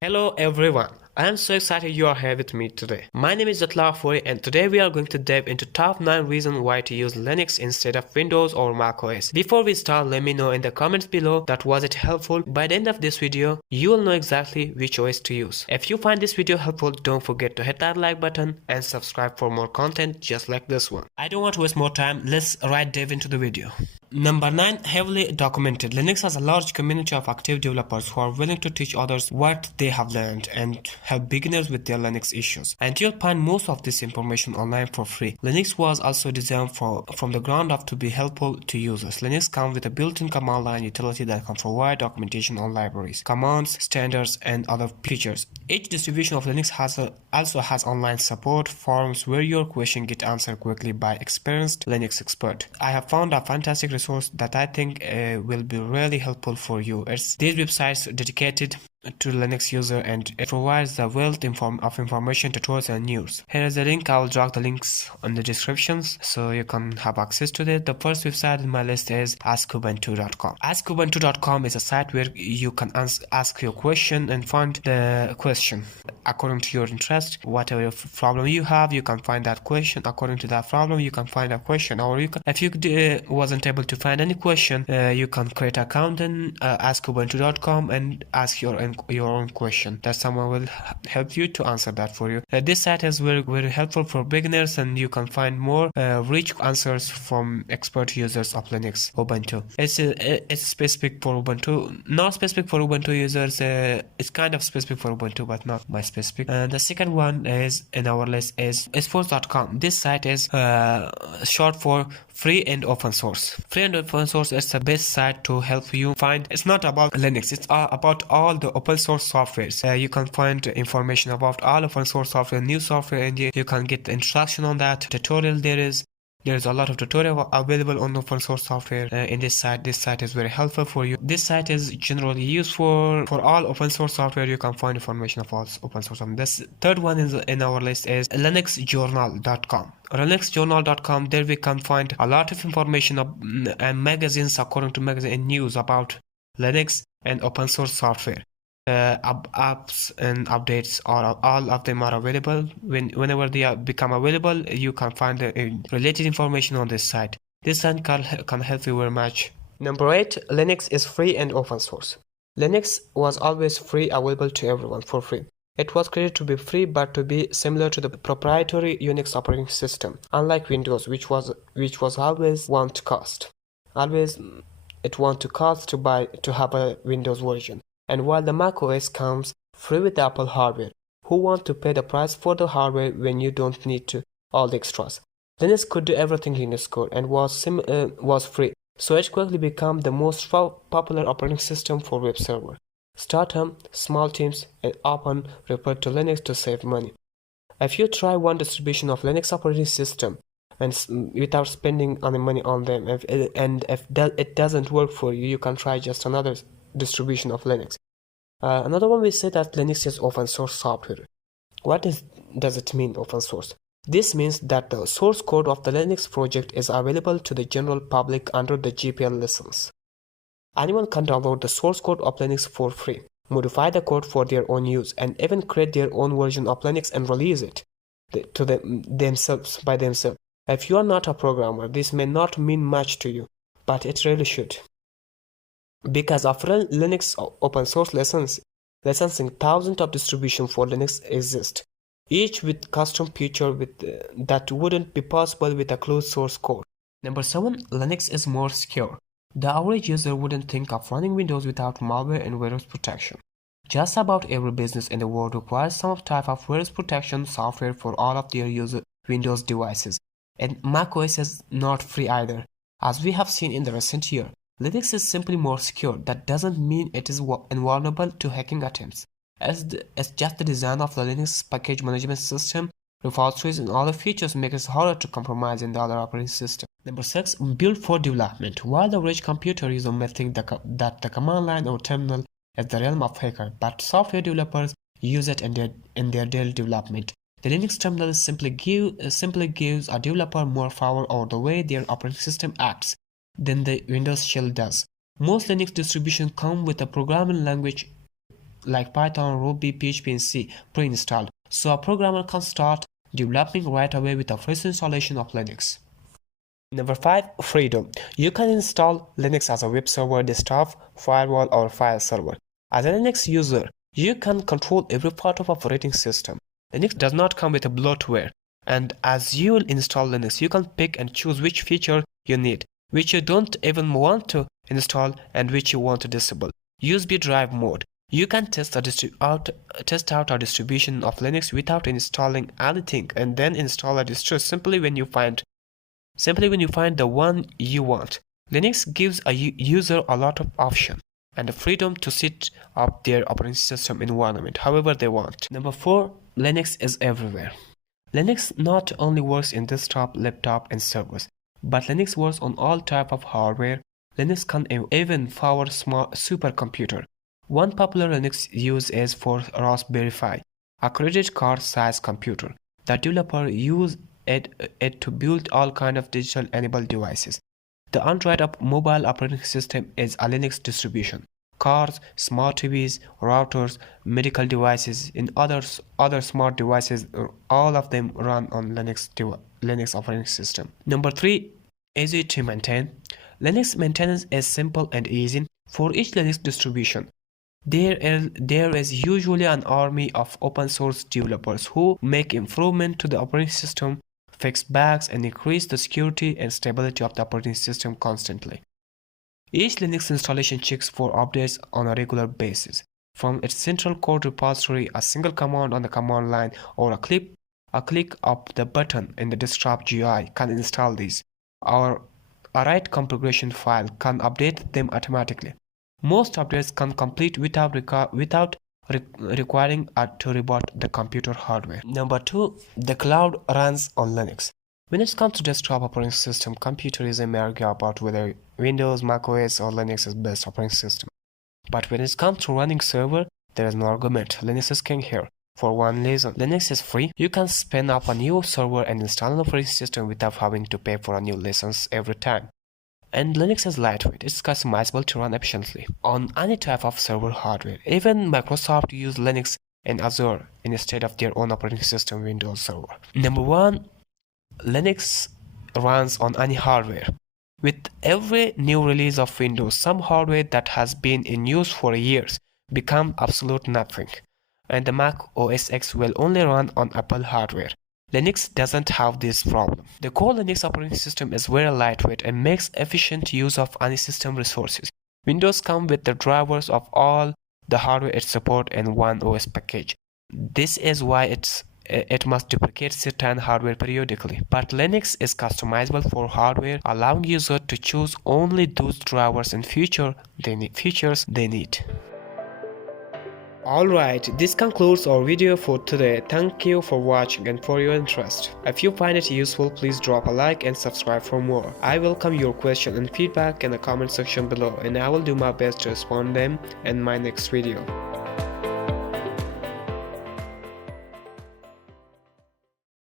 Hello everyone, I am so excited you are here with me today. My name is Fori and today we are going to dive into top 9 reasons why to use Linux instead of Windows or macOS. Before we start, let me know in the comments below that was it helpful. By the end of this video, you will know exactly which OS to use. If you find this video helpful, don't forget to hit that like button and subscribe for more content just like this one. I don't want to waste more time, let's right dive into the video. Number 9. Heavily documented. Linux has a large community of active developers who are willing to teach others what they have learned and help beginners with their Linux issues. And you'll find most of this information online for free. Linux was also designed from the ground up to be helpful to users. Linux comes with a built-in command line utility that can provide documentation on libraries, commands, standards, and other features. Each distribution of Linux also has online support forums where your question get answered quickly by experienced Linux expert. I have found a fantastic resource that I think will be really helpful for you. These websites dedicated to Linux user and it provides a wealth of information, tutorials and news. Here is the link. I will drop the links on the descriptions so you can have access to it. The first website in my list is askubuntu.com. Askubuntu.com is a site where you can ask your question and find the question according to your interest. Whatever problem you have, you can find that question. According to that problem, you can find a question, or you can, if you wasn't able to find any question, you can create an account in askubuntu.com and ask your own question that someone will help you to answer that for you. This site is very helpful for beginners and you can find more rich answers from expert users of Linux. Ubuntu, it's specific for Ubuntu, not specific for Ubuntu users. It's kind of specific for Ubuntu but not my specific. The second one is in our list is OSes.com. This site is short for free and open source. Free and open source is the best site to help you find. It's not about Linux, it's about all the open source softwares. You can find information about all open source software, new software, and you can get instruction on that. Tutorial there's a lot of tutorial available on open source software in this site. This site is very helpful for you. This site is generally used for all open source software. You can find information of all open source. This third one in our list is linuxjournal.com. linuxjournal.com, there we can find a lot of information and magazines, according to magazine and news about Linux and open source software. Apps and updates all of them are available. Whenever they become available, you can find the related information on this site. This site can help you very much. Number 8. Linux is free and open source. Linux was always free, available to everyone for free. It was created to be free but to be similar to the proprietary Unix operating system, unlike Windows, which was always want to cost. Always it want to cost to have a Windows version. And while the macOS comes free with Apple hardware, who want to pay the price for the hardware when you don't need to all the extras? Linux could do everything Linux could and was free, so it quickly became the most popular operating system for web server. Startup, small teams, and often referred to Linux to save money. If you try one distribution of Linux operating system and without spending any money on them, if it doesn't work for you, you can try just another distribution of Linux. Another one we say that Linux is open source software. What does it mean, open source? This means that the source code of the Linux project is available to the general public under the GPL license. Anyone can download the source code of Linux for free, modify the code for their own use, and even create their own version of Linux and release it to themselves. If you are not a programmer, this may not mean much to you, but it really should. Because of Linux open source licensing, thousands of distributions for Linux exist, each with custom feature that wouldn't be possible with a closed source code. Number 7. Linux is more secure. The average user wouldn't think of running Windows without malware and virus protection. Just about every business in the world requires some type of virus protection software for all of their Windows devices. And macOS is not free either. As we have seen in the recent year, Linux is simply more secure. That doesn't mean it is invulnerable to hacking attempts. It's just the design of the Linux package management system, repositories and other features make it harder to compromise in the other operating system. Number 6. Built for development. While the average computer user may think that the command line or terminal is the realm of hacker, but software developers use it in their daily development. The Linux terminal simply gives a developer more power over the way their operating system acts than the Windows shell does. Most Linux distributions come with a programming language like Python, Ruby, PHP, and C pre-installed, so a programmer can start developing right away with a fresh installation of Linux. Number 5. Freedom. You can install Linux as a web server, desktop, firewall, or file server. As a Linux user, you can control every part of operating system. Linux does not come with a bloatware, and as you will install Linux, you can pick and choose which feature you need, which you don't even want to install, and which you want to disable. USB drive mode. You can test out a distribution of Linux without installing anything, and then install a distro simply when you find the one you want. Linux gives a user a lot of options and the freedom to set up their operating system environment however they want. Number 4. Linux is everywhere. Linux not only works in desktop, laptop, and servers, but Linux works on all type of hardware. Linux can even power small supercomputer. One popular Linux use is for Raspberry Pi, a credit card-sized computer. The developer used it to build all kinds of digital-enabled devices. The Android mobile operating system is a Linux distribution. Cars, smart TVs, routers, medical devices, and other smart devices, all of them run on Linux operating system. Number 3. Easy to maintain. Linux maintenance is simple and easy. For each Linux distribution, there is usually an army of open source developers who make improvement to the operating system, fix bugs, and increase the security and stability of the operating system constantly. Each Linux installation checks for updates on a regular basis. From its central code repository, a single command on the command line or a click of the button in the desktop GUI can install these, or a right configuration file can update them automatically. Most updates can complete without requiring to reboot the computer hardware. Number 2. The cloud runs on Linux. When it comes to desktop operating system, computers may argue about whether Windows, macOS, or Linux is best operating system. But when it comes to running server, there is no argument. Linux is king here. For one reason, Linux is free. You can spin up a new server and install an operating system without having to pay for a new license every time. And Linux is lightweight. It's customizable to run efficiently on any type of server hardware. Even Microsoft uses Linux and Azure instead of their own operating system Windows Server. Number 1. Linux runs on any hardware. With every new release of Windows, some hardware that has been in use for years become absolute nothing, and the Mac OS X will only run on Apple hardware. Linux doesn't have this problem. The core Linux operating system is very lightweight and makes efficient use of any system resources. Windows comes with the drivers of all the hardware it supports in one OS package. This is why it must duplicate certain hardware periodically. But Linux is customizable for hardware, allowing users to choose only those drivers and features they need. Alright, this concludes our video for today. Thank you for watching and for your interest. If you find it useful, please drop a like and subscribe for more. I welcome your question and feedback in the comment section below, and I will do my best to respond them in my next video.